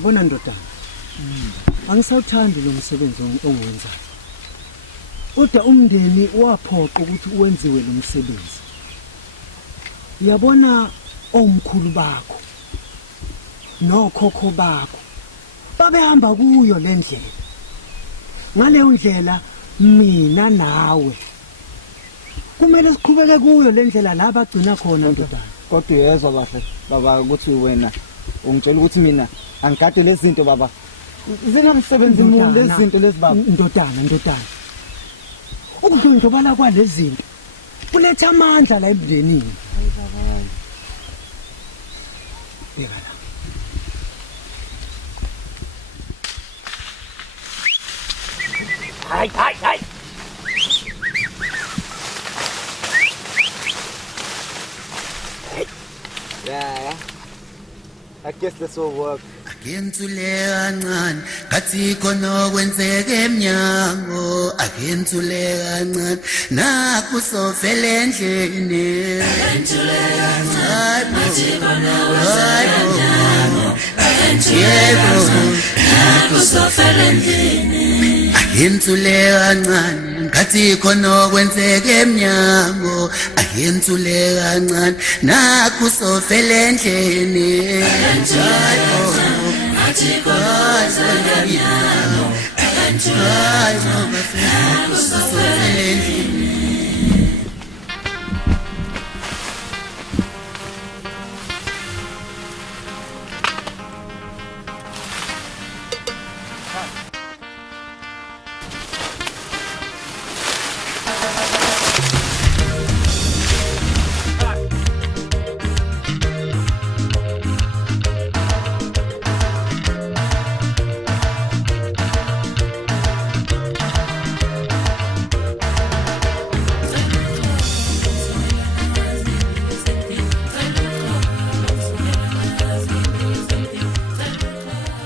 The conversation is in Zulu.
Yabona ndodana. Angisawuthandi lo msebenzi ongiwenzayo. Kodwa umndeni waphoqa ukuthi uwenziwe lo msebenzi. Yabona omkhulu bakho nokhokho bakho babehamba kuyo le ndlela. Ngaleyo ndlela mina nawe kumele siqhubeke kuyo le ndlela la bagcina khona ndodana. Kodwa uyezwa bahle baba ukuthi wena ungitshela ukuthi mina angigade lezi zinto baba. Zingamsebenzi umuntu lezi zinto lezi baba. Ndodana. Ukudlondlobala kwalezi zinto kuletha amandla la emndenini. Hayi baba. Beka la. Hayi. Yeah. I guess this will work. Akentuleka kancane ngathi khona kwenzeke eminyango akentuleka kancane nakho sofela endlini akentuleka kancane ngathi khona kwenzeke eminyango akentuleka nakho sofela endlini akentuleka kancane ngathi khona kwenzeke eminyango akentuleka kancane nakho sofela endlini Hayi,